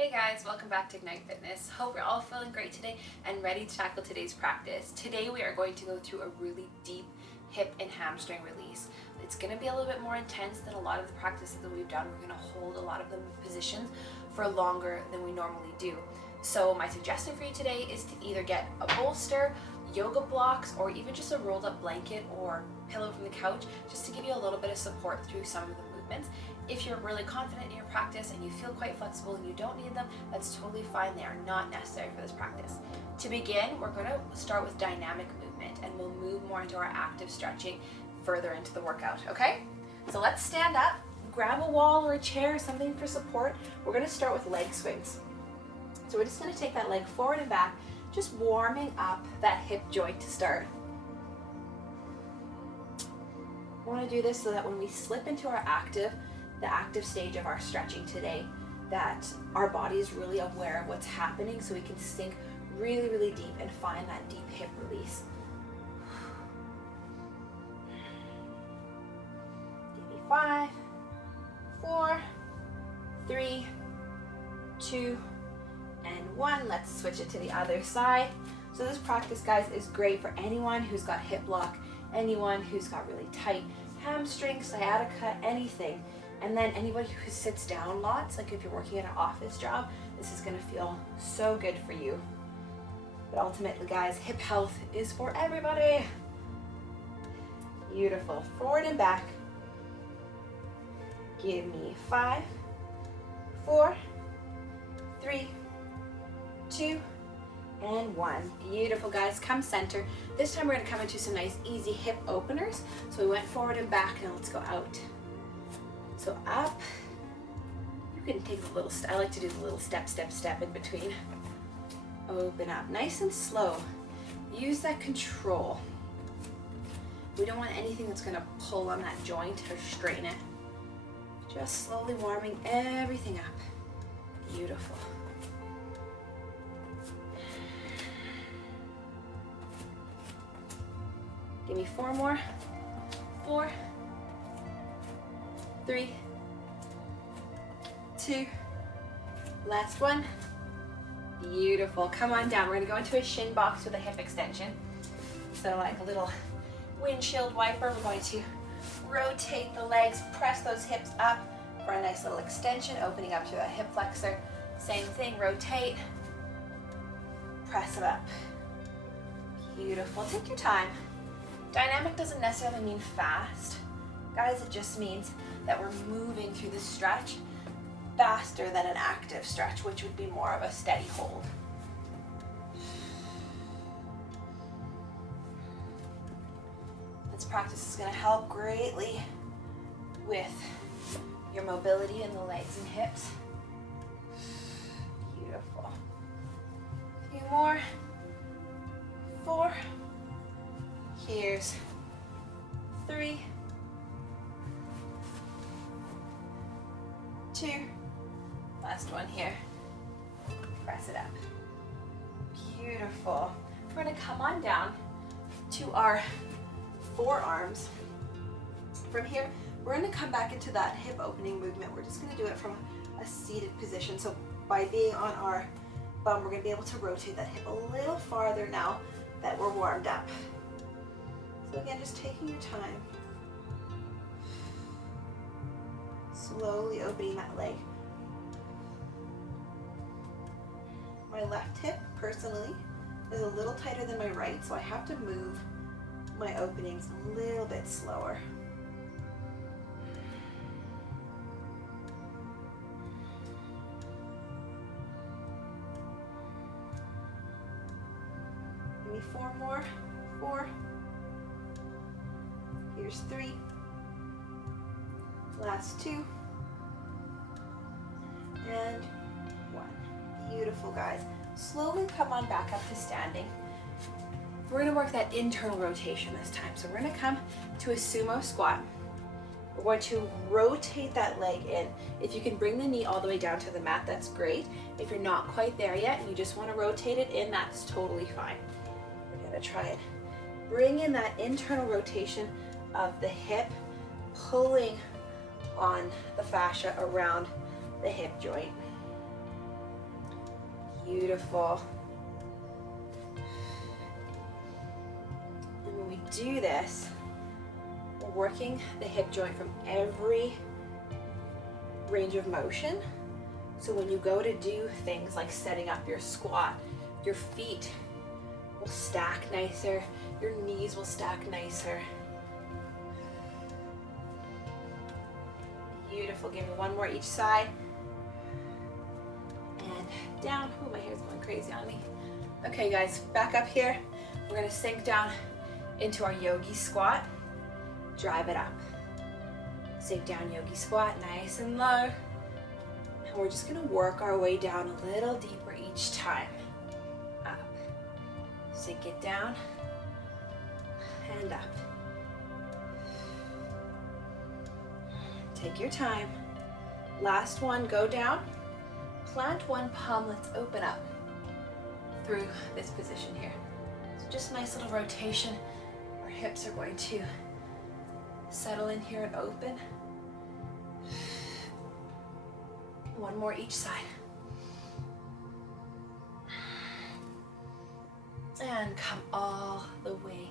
Hey guys, welcome back to Ignite Fitness. Hope you're all feeling great today and ready to tackle today's practice. Today we are going to go through a really deep hip and hamstring release. It's going to be a little bit more intense than a lot of the practices that we've done. We're going to hold a lot of the positions for longer than we normally do. So my suggestion for you today is to either get a bolster, yoga blocks, or even just a rolled up blanket or pillow from the couch just to give you a little bit of support through some of the movements. If you're really confident in your practice and you feel quite flexible and you don't need them, that's totally fine. They are not necessary for this practice. To begin, we're going to start with dynamic movement and we'll move more into our active stretching further into the workout, okay? So let's stand up, grab a wall or a chair, something for support. We're going to start with leg swings. So we're just going to take that leg forward and back, just warming up that hip joint to start. We want to do this so that when we slip into the active stage of our stretching today, that our body is really aware of what's happening so we can sink really, really deep and find that deep hip release. Give me 5, 4, 3, 2, and 1. Let's switch it to the other side. So this practice, guys, is great for anyone who's got hip lock, anyone who's got really tight hamstring, sciatica, anything. And then anybody who sits down lots, like if you're working at an office job, this is going to feel so good for you. But ultimately, guys, hip health is for everybody. Beautiful. Forward and back. Give me 5, 4, 3, 2, and 1. Beautiful, guys. Come center. This time we're going to come into some nice easy hip openers. So we went forward and back. Now let's go out. So up. You can take a little, I like to do the little step in between. Open up. Nice and slow. Use that control. We don't want anything that's going to pull on that joint or strain it. Just slowly warming everything up. Beautiful. Give me 4 more. 4, 3, 2, last one. Beautiful. Come on down. We're going to go into a Shin Box with a hip extension. So like a little windshield wiper, we're going to rotate the legs, press those hips up for a nice little extension, opening up to that hip flexor. Same thing, rotate, press it up. Beautiful. Take your time. Dynamic doesn't necessarily mean fast. Guys, it just means that we're moving through the stretch faster than an active stretch, which would be more of a steady hold. This practice is going to help greatly with your mobility in the legs and hips. Beautiful. A few more. 4. Here's 3, 2, last one here. Press it up. Beautiful. We're going to come on down to our forearms. From here, we're going to come back into that hip opening movement. We're just going to do it from a seated position. So by being on our bum, we're going to be able to rotate that hip a little farther now that we're warmed up. So again, just taking your time. Slowly opening that leg. My left hip, personally, is a little tighter than my right, so I have to move my openings a little bit slower. Give me 4 more. 4. Here's 3. Last 2. And 1. Beautiful, guys. Slowly come on back up to standing. We're going to work that internal rotation this time. So we're going to come to a sumo squat. We're going to rotate that leg in. If you can bring the knee all the way down to the mat, that's great. If you're not quite there yet and you just want to rotate it in, that's totally fine. We're going to try it. Bring in that internal rotation of the hip, pulling on the fascia around the hip joint. Beautiful. And when we do this, we're working the hip joint from every range of motion. So when you go to do things like setting up your squat, your feet will stack nicer, your knees will stack nicer. Beautiful. Give me one more each side. And down. Oh, my hair's going crazy on me. Okay, guys, back up here. We're going to sink down into our Yogi Squat. Drive it up. Sink down, Yogi Squat, nice and low. And we're just going to work our way down a little deeper each time. Up. Sink it down and up. Take your time. Last one, go down. Plant one palm, let's open up through this position here. So just a nice little rotation. Our hips are going to settle in here and open. One more each side. And come all the way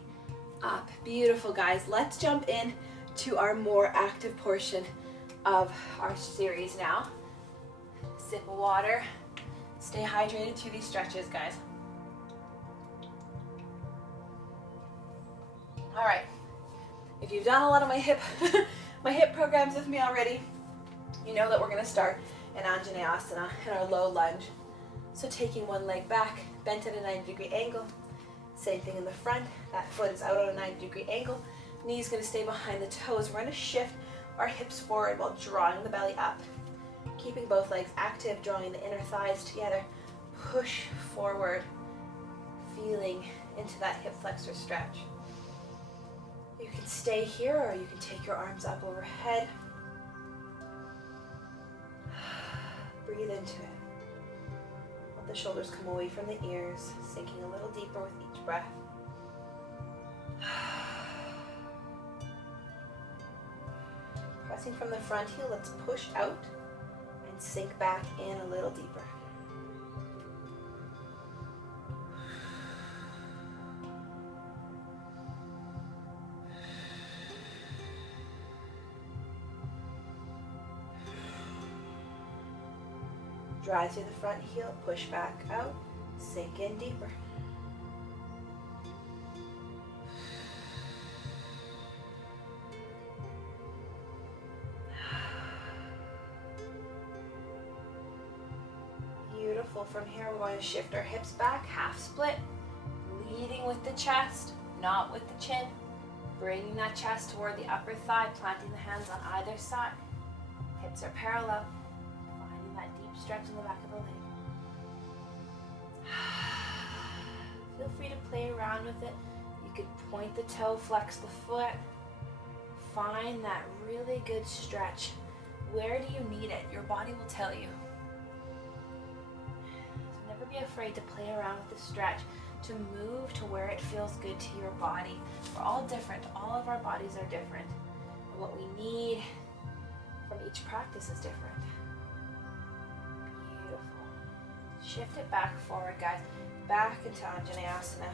up. Beautiful, guys. Let's jump in to our more active portion of our series now. Sip of water. Stay hydrated through these stretches, guys. All right. If you've done a lot of my hip programs with me already, you know that we're going to start in Anjanasana in our low lunge. So taking one leg back, bent at a 90-degree angle. Same thing in the front. That foot is out on a 90-degree angle. Knees going to stay behind the toes. We're going to shift our hips forward while drawing the belly up. Keeping both legs active, drawing the inner thighs together. Push forward, feeling into that hip flexor stretch. You can stay here or you can take your arms up overhead. Breathe into it. Let the shoulders come away from the ears, sinking a little deeper with each breath. Pressing from the front heel, let's push out and sink back in a little deeper. Drive through the front heel, push back out, sink in deeper. Beautiful. From here, we're going to shift our hips back, half split, leading with the chest, not with the chin. Bringing that chest toward the upper thigh, planting the hands on either side. Hips are parallel. That deep stretch in the back of the leg. Feel free to play around with it. You could point the toe, flex the foot. Find that really good stretch. Where do you need it? Your body will tell you. So never be afraid to play around with the stretch, to move to where it feels good to your body. We're all different. All of our bodies are different. And what we need from each practice is different. Shift it back forward, guys. Back into Anjanasana.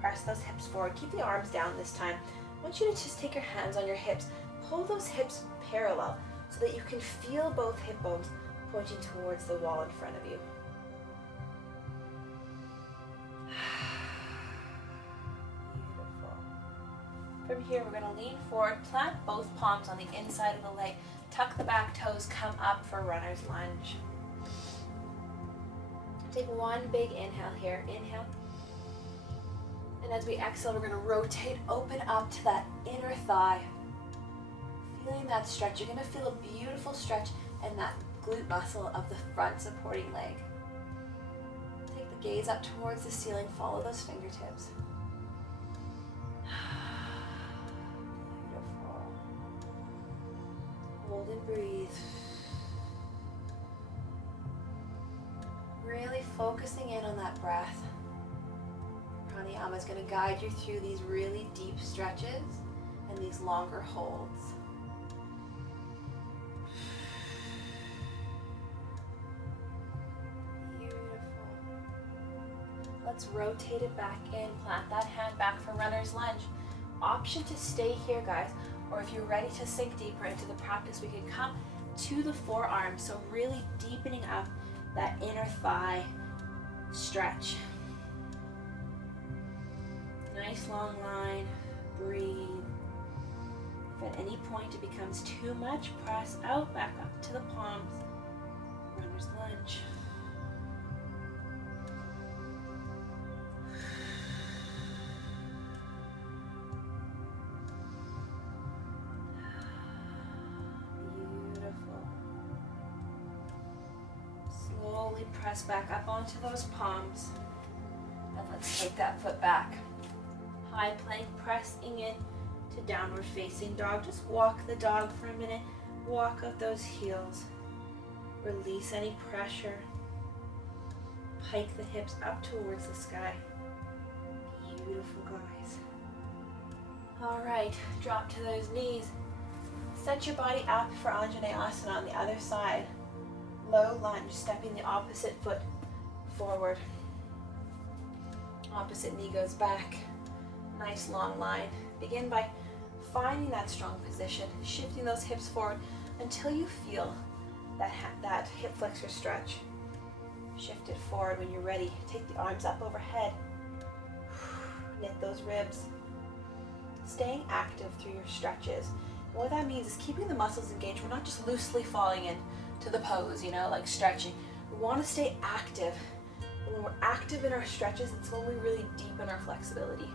Press those hips forward. Keep the arms down this time. I want you to just take your hands on your hips. Pull those hips parallel so that you can feel both hip bones pointing towards the wall in front of you. Beautiful. From here, we're going to lean forward, plant both palms on the inside of the leg. Tuck the back toes, come up for runner's lunge. Take one big inhale here. Inhale. And as we exhale, we're going to rotate, open up to that inner thigh. Feeling that stretch. You're going to feel a beautiful stretch in that glute muscle of the front supporting leg. Take the gaze up towards the ceiling. Follow those fingertips. Beautiful. Hold and breathe. Really focusing in on that breath. Pranayama is going to guide you through these really deep stretches and these longer holds. Beautiful. Let's rotate it back in, plant that hand back for runner's lunge. Option to stay here, guys, or if you're ready to sink deeper into the practice, we can come to the forearm, so really deepening up that inner thigh stretch. Nice long line, breathe. If at any point it becomes too much, press out, back up to the palms, runner's lunge. Slowly press back up onto those palms. And let's take that foot back. High plank, pressing in to downward facing dog. Just walk the dog for a minute. Walk out those heels. Release any pressure. Pike the hips up towards the sky. Beautiful, guys. All right, drop to those knees. Set your body up for Anjanasana on the other side. Low lunge, stepping the opposite foot forward. Opposite knee goes back. Nice long line. Begin by finding that strong position, shifting those hips forward until you feel that hip flexor stretch. Shift it forward when you're ready. Take the arms up overhead. Knit those ribs. Staying active through your stretches. And what that means is keeping the muscles engaged. We're not just loosely falling into the pose, like stretching. We want to stay active. And when we're active in our stretches, it's when we really deepen our flexibility.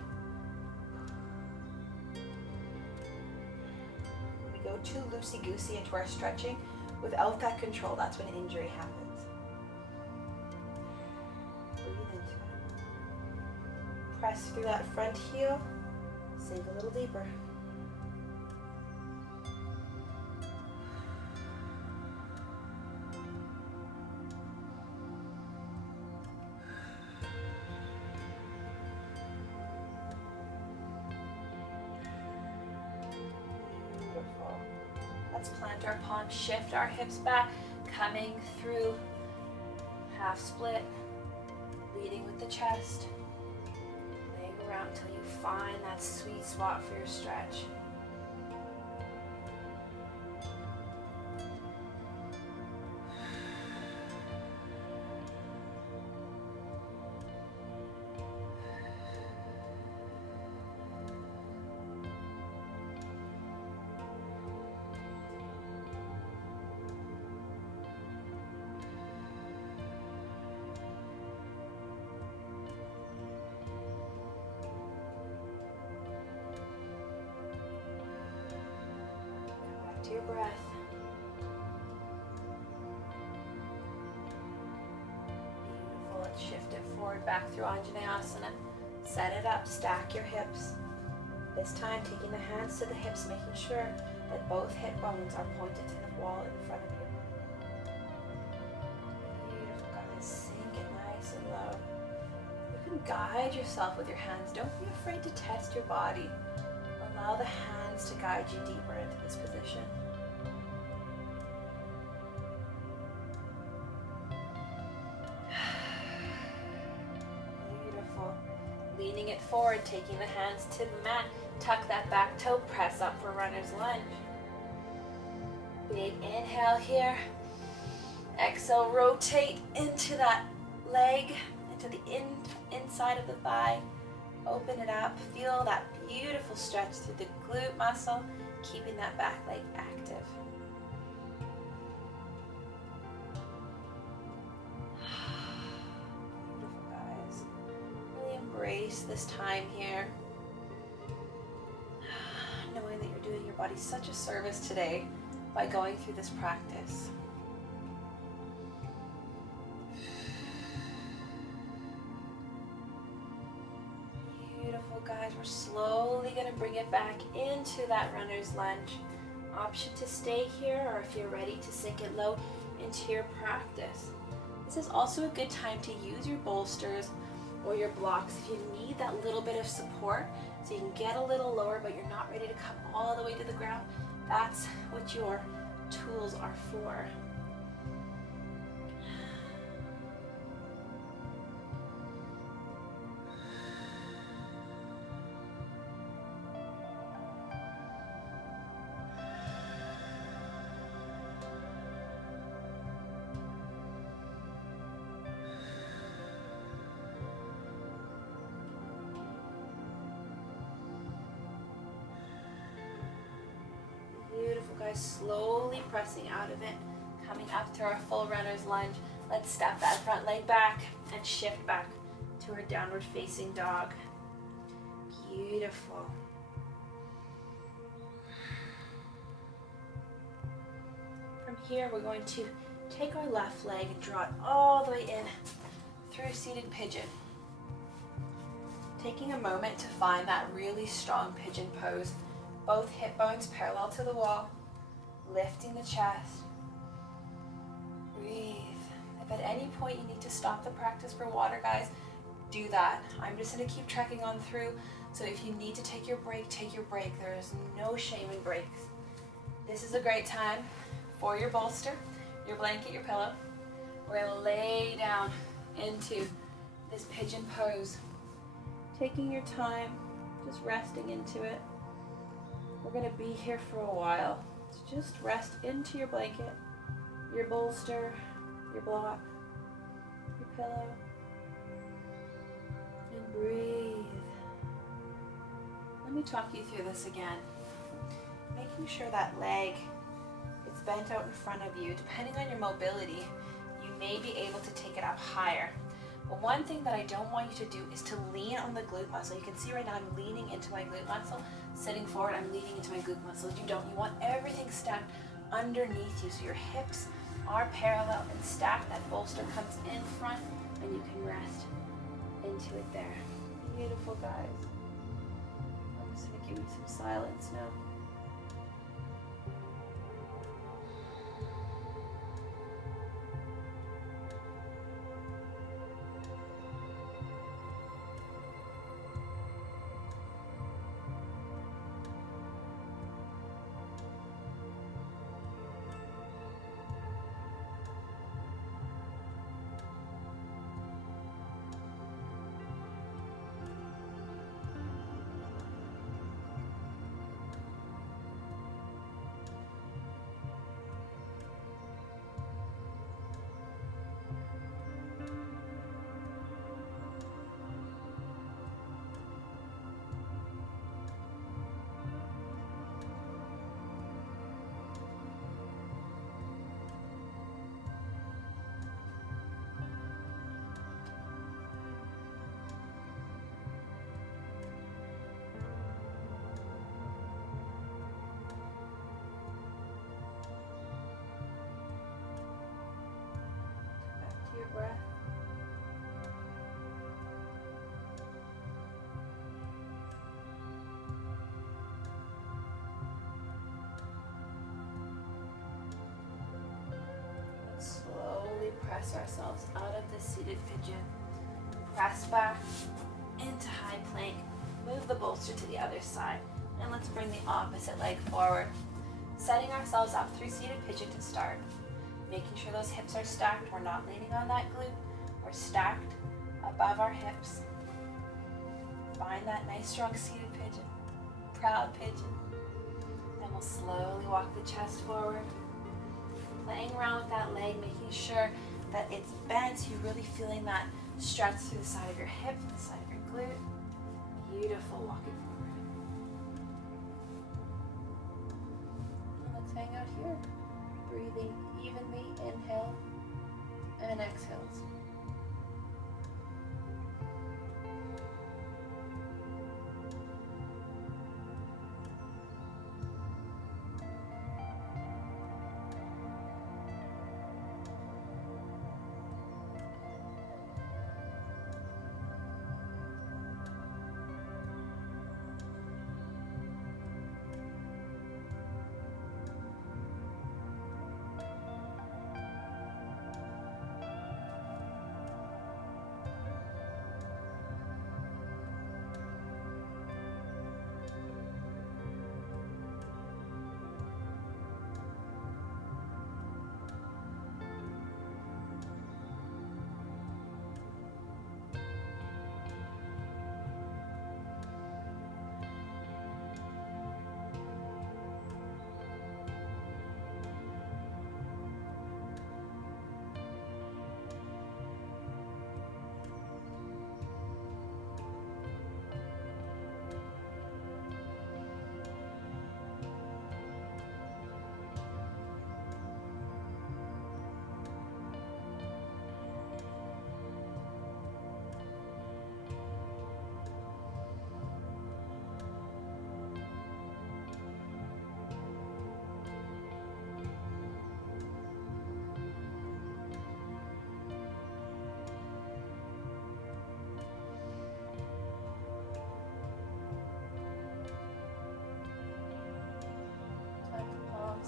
When we go too loosey-goosey into our stretching, without that control, that's when injury happens. Breathe into it. Press through that front heel. Sink a little deeper. Beautiful. Let's plant our palms, shift our hips back, coming through half split, leading with the chest. Around until you find that sweet spot for your stretch. Your breath. Beautiful. Let's shift it forward back through Anjanasana. Set it up, stack your hips. This time taking the hands to the hips, making sure that both hip bones are pointed to the wall in front of you. Beautiful, guys. Sink it nice and low. You can guide yourself with your hands. Don't be afraid to test your body. Allow the hands to guide you deeper into this position. Beautiful. Leaning it forward, taking the hands to the mat. Tuck that back toe, press up for runner's lunge. Big inhale here. Exhale, rotate into that leg, into the inside of the thigh. Open it up, feel that beautiful stretch through the glute muscle, keeping that back leg active. Beautiful, guys. Really embrace this time here. Knowing that you're doing your body such a service today by going through this practice. Guys, we're slowly going to bring it back into that runner's lunge. Option to stay here, or if you're ready to sink it low into your practice. This is also a good time to use your bolsters or your blocks if you need that little bit of support, so you can get a little lower but you're not ready to come all the way to the ground. That's what your tools are for. slowly pressing out of it, coming up to our full runner's lunge. Let's step that front leg back and shift back to our downward facing dog. Beautiful. From here, we're going to take our left leg and draw it all the way in through seated pigeon. Taking a moment to find that really strong pigeon pose. Both hip bones parallel to the wall, lifting the chest. Breathe. If at any point you need to stop the practice for water, guys, do that. I'm just going to keep trekking on through, so if you need to take your break, take your break. There is no shame in breaks. This is a great time for your bolster, your blanket, your pillow. We're going to lay down into this pigeon pose. Taking your time, just resting into it. We're going to be here for a while. So just rest into your blanket, your bolster, your block, your pillow, and breathe. Let me talk you through this again. Making sure that leg is bent out in front of you. Depending on your mobility, you may be able to take it up higher. But one thing that I don't want you to do is to lean on the glute muscle. You can see right now I'm leaning into my glute muscle. Sitting forward, I'm leaning into my glute muscle. You don't. You want everything stacked underneath you, so your hips are parallel and stacked. That bolster comes in front, and you can rest into it there. Beautiful, guys. I'm just going to give you some silence now. Your breath. Let's slowly press ourselves out of the seated pigeon. Press back into high plank. Move the bolster to the other side. And let's bring the opposite leg forward. Setting ourselves up through seated pigeon to start. Making sure those hips are stacked. We're not leaning on that glute. We're stacked above our hips. Find that nice strong seated pigeon. Proud pigeon. Then we'll slowly walk the chest forward. Playing around with that leg, making sure that it's bent. You're really feeling that stretch through the side of your hip, the side of your glute. Beautiful, walking forward. And let's hang out here. Breathing evenly, inhale and exhales.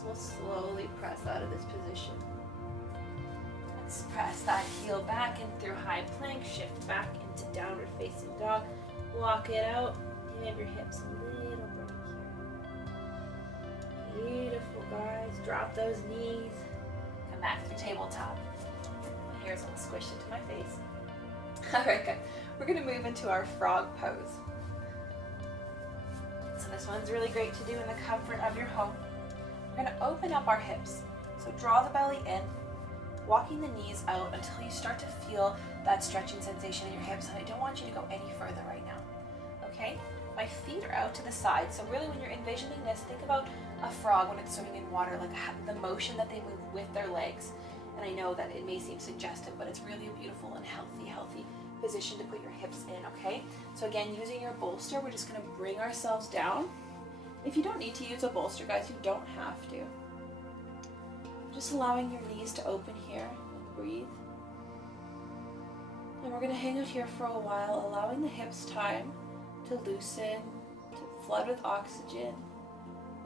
So we'll slowly press out of this position. Let's press that heel back in through high plank, shift back into downward facing dog. Walk it out, give your hips a little break here. Beautiful, guys. Drop those knees. Come back through tabletop. My hair's all squished into my face. All right, good. We're gonna move into our frog pose. So this one's really great to do in the comfort of your home. We're gonna open up our hips. So draw the belly in, walking the knees out until you start to feel that stretching sensation in your hips, and I don't want you to go any further right now, okay? My feet are out to the side, so really when you're envisioning this, think about a frog when it's swimming in water, like the motion that they move with their legs. And I know that it may seem suggestive, but it's really a beautiful and healthy position to put your hips in, okay? So again, using your bolster, we're just gonna bring ourselves down. If you don't need to use a bolster, guys, you don't have to. Just allowing your knees to open here and breathe. And we're gonna hang out here for a while, allowing the hips time to loosen, to flood with oxygen,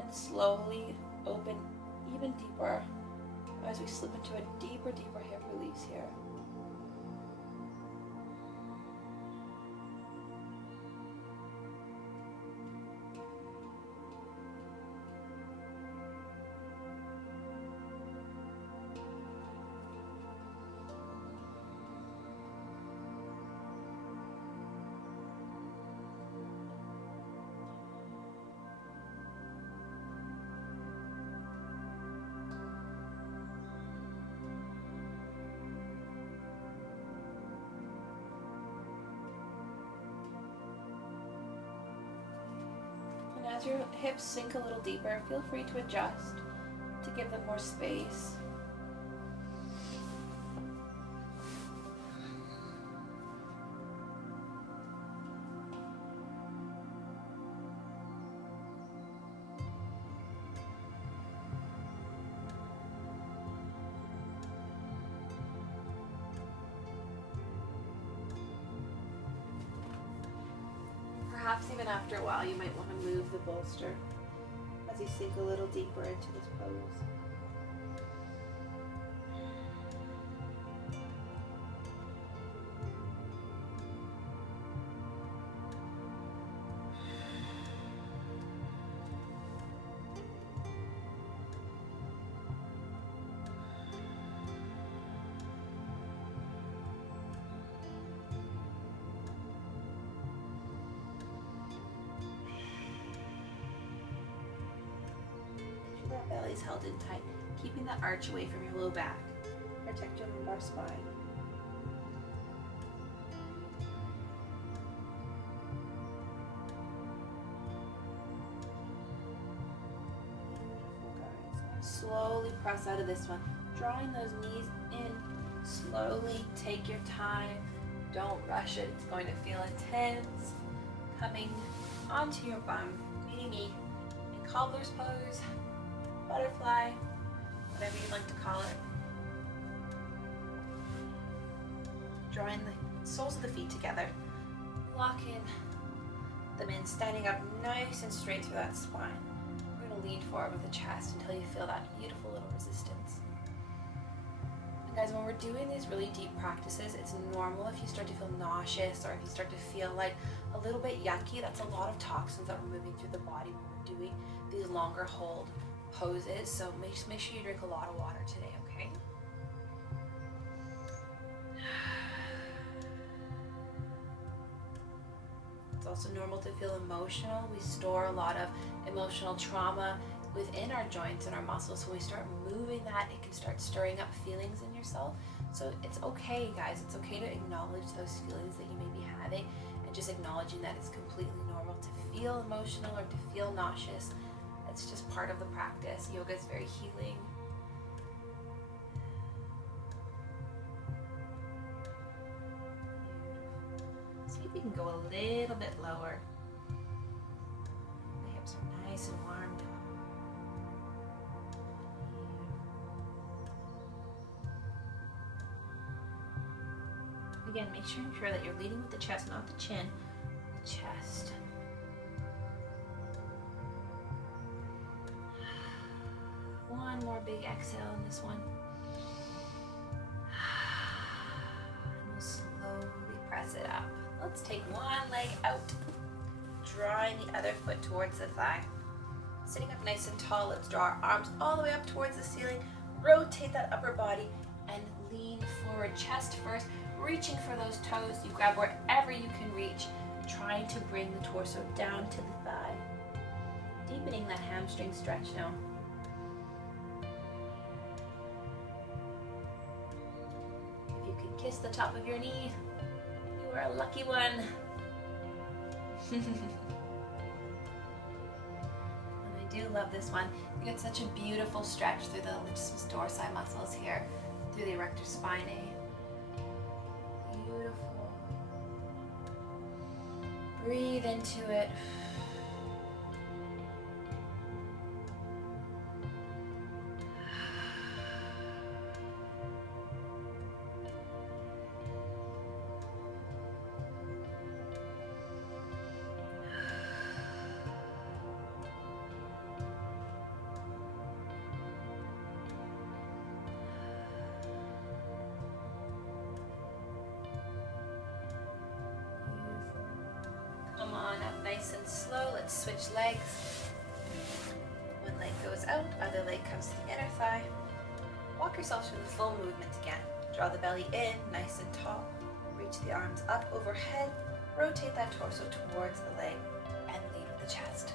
and slowly open even deeper as we slip into a deeper hip release here. As your hips sink a little deeper, feel free to adjust to give them more space. Perhaps even after a while, you might want to move the bolster as you sink a little deeper into this pose. Belly's held in tight, keeping that arch away from your low back. Protect your lumbar spine. Beautiful, guys. Slowly press out of this one, drawing those knees in. Slowly take your time. Don't rush it. It's going to feel intense. Coming onto your bum, meeting me in cobbler's pose. Butterfly, whatever you'd like to call it. Drawing the soles of the feet together, locking them in, standing up nice and straight through that spine. We're going to lean forward with the chest until you feel that beautiful little resistance. And guys, when we're doing these really deep practices, it's normal if you start to feel nauseous or if you start to feel like a little bit yucky. That's a lot of toxins that we're moving through the body when we're doing these longer hold poses, so make sure you drink a lot of water today, okay? It's also normal to feel emotional. We store a lot of emotional trauma within our joints and our muscles. So when we start moving that, it can start stirring up feelings in yourself. So it's okay, guys. It's okay to acknowledge those feelings that you may be having, and just acknowledging that it's completely normal to feel emotional or to feel nauseous. It's just part of the practice. Yoga is very healing. See if we can go a little bit lower. The hips are nice and warmed. Again, make sure that you're leading with the chest, not the chin. The chest. more big exhale in this one. And we'll slowly press it up. Let's take one leg out, drawing the other foot towards the thigh. Sitting up nice and tall, let's draw our arms all the way up towards the ceiling, rotate that upper body, and lean forward, chest first, reaching for those toes. You grab wherever you can reach, trying to bring the torso down to the thigh. Deepening that hamstring stretch now. If you can kiss the top of your knee, you are a lucky one. And I do love this one. You get such a beautiful stretch through the latissimus dorsi muscles here, through the erector spinae. Beautiful. Breathe into it. Come on up nice and slow. Let's switch legs. One leg goes out, other leg comes to the inner thigh. Walk yourself through the full movement again. Draw the belly in, nice and tall. Reach the arms up overhead. Rotate that torso towards the leg and lead with the chest.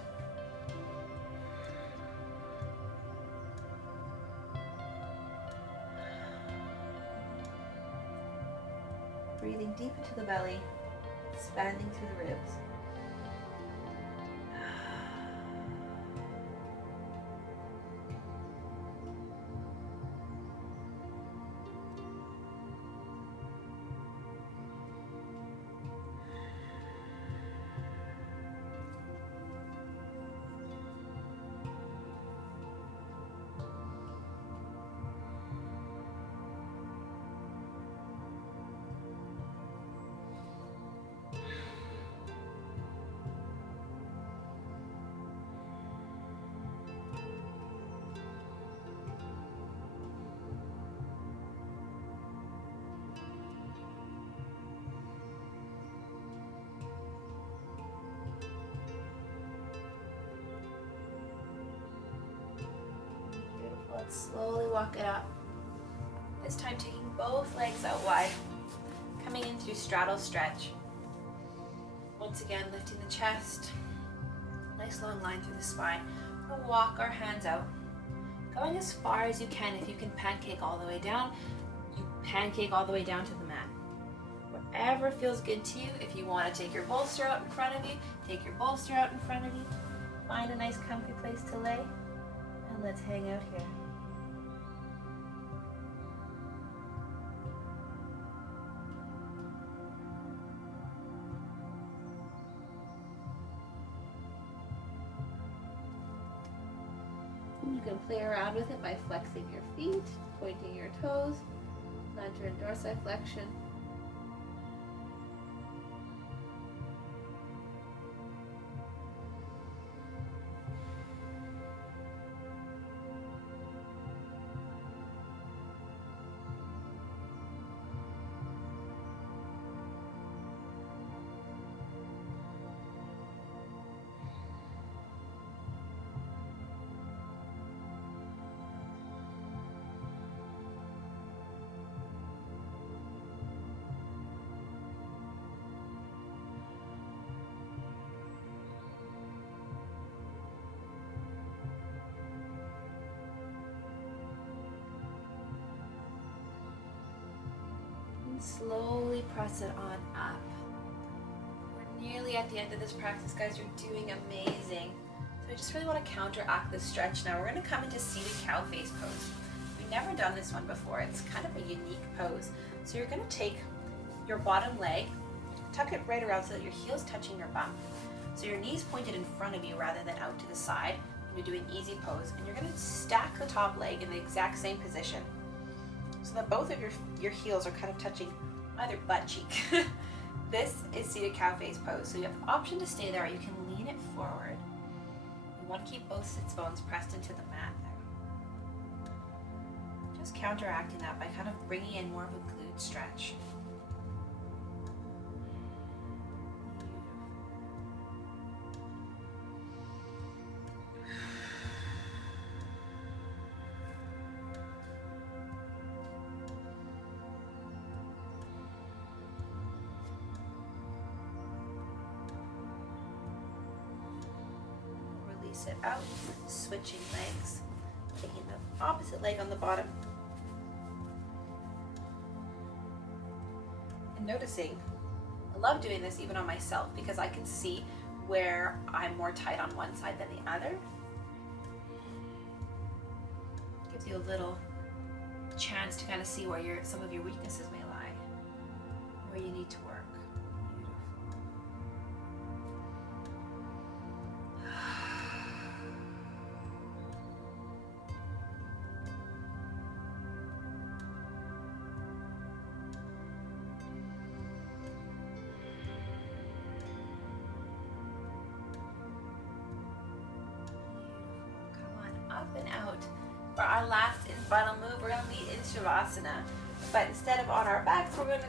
Breathing deep into the belly, expanding through the ribs. Let's slowly walk it up. This time taking both legs out wide, coming in through straddle stretch. Once again, lifting the chest, nice long line through the spine. We'll walk our hands out, going as far as you can. If you can pancake all the way down, you pancake all the way down to the mat. Whatever feels good to you. If you want to take your bolster out in front of you, take your bolster out in front of you. Find a nice comfy place to lay, and let's hang out here. You can play around with it by flexing your feet, pointing your toes, plantar and dorsiflexion. Slowly press it on up. We're nearly at the end of this practice, guys. You're doing amazing. So I just really want to counteract this stretch now. We're going to come into seated cow face pose. We've never done this one before. It's kind of a unique pose. So you're going to take your bottom leg, tuck it right around so that your heel's touching your bum. So your knees pointed in front of you rather than out to the side. You're doing easy pose, and you're going to stack the top leg in the exact same position, so that both of your heels are kind of touching either butt cheek. This is seated cow face pose, so you have the option to stay there, or you can lean it forward. You want to keep both sits bones pressed into the mat there. Just counteracting that by kind of bringing in more of a glute stretch. Release it out, switching legs, taking the opposite leg on the bottom. And noticing, I love doing this even on myself because I can see where I'm more tight on one side than the other. Gives you a little chance to kind of see where some of your weaknesses may lie, where you need to work. Up and out. For our last and final move, we're going to meet in Shavasana. But instead of on our backs, we are going to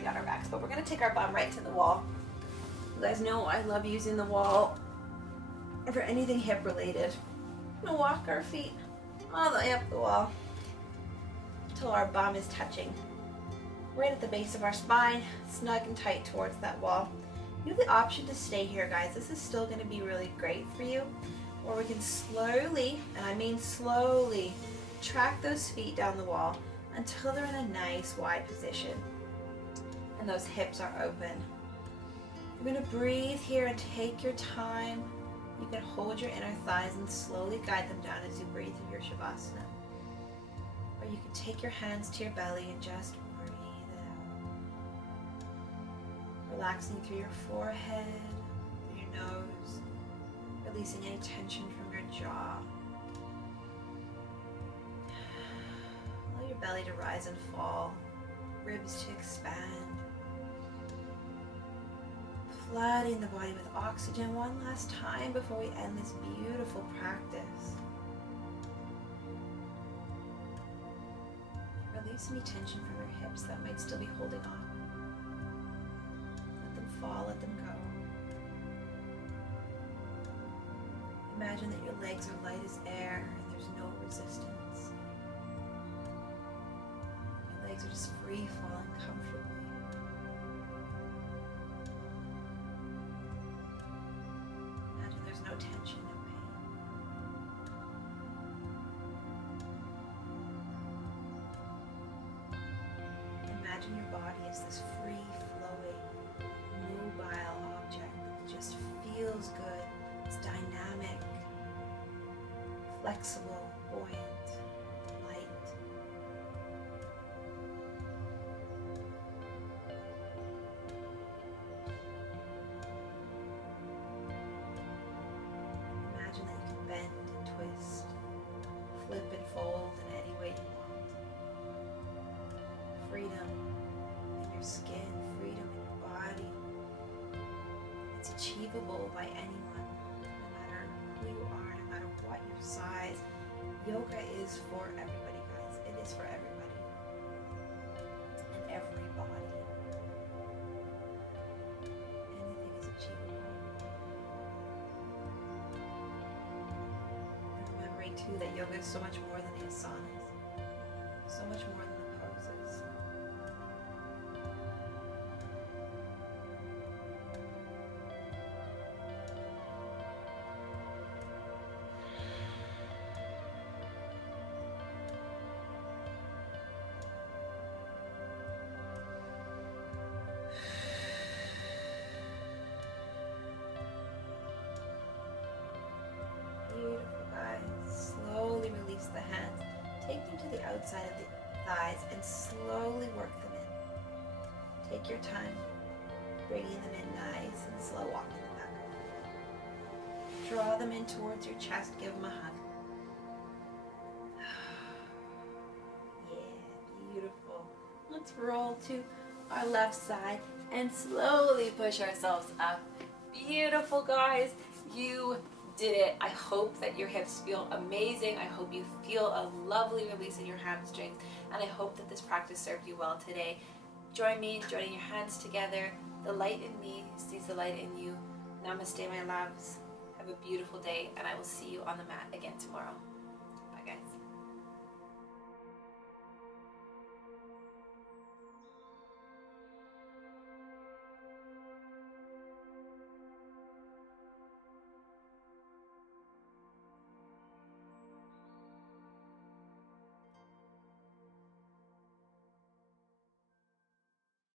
be on our backs, but we're going to take our bum right to the wall. You guys know I love using the wall for anything hip related. We're going to walk our feet all the way up the wall until our bum is touching right at the base of our spine, snug and tight towards that wall. You have the option to stay here, guys. This is still going to be really great for you. Or we can slowly, and I mean slowly, track those feet down the wall until they're in a nice wide position and those hips are open. You're going to breathe here and take your time. You can hold your inner thighs and slowly guide them down as you breathe through your Shavasana. Or you can take your hands to your belly and just breathe it out. Relaxing through your forehead, through your nose. Releasing any tension from your jaw. Allow your belly to rise and fall, ribs to expand. Flooding the body with oxygen one last time before we end this beautiful practice. Release any tension from your hips that might still be holding on. Let them fall, let them go. Imagine that your legs are light as air and there's no resistance. Your legs are just free falling comfortably. Imagine there's no tension, no pain. Imagine your body as this free-flowing, mobile object that just feels good. It's dynamic, flexible, buoyant, light. Imagine that you can bend and twist, flip and fold in any way you want. Freedom in your skin, freedom in your body. It's achievable by anyone. Size. Yoga is for everybody, guys. It is for everybody. And every body. Anything is achievable. And remembering too that yoga is so much more than the asanas. So much more than the poses. Beautiful, guys. Slowly release the hands. Take them to the outside of the thighs and slowly work them in. Take your time, bringing them in nice and slow, walking them back. Draw them in towards your chest. Give them a hug. Yeah, beautiful. Let's roll to our left side and slowly push ourselves up. Beautiful, guys. You did it. I hope that your hips feel amazing. I hope you feel a lovely release in your hamstrings, and I hope that this practice served you well today. Join me in joining your hands together. The light in me sees the light in you. Namaste, my loves. Have a beautiful day, and I will see you on the mat again tomorrow. Bye, guys.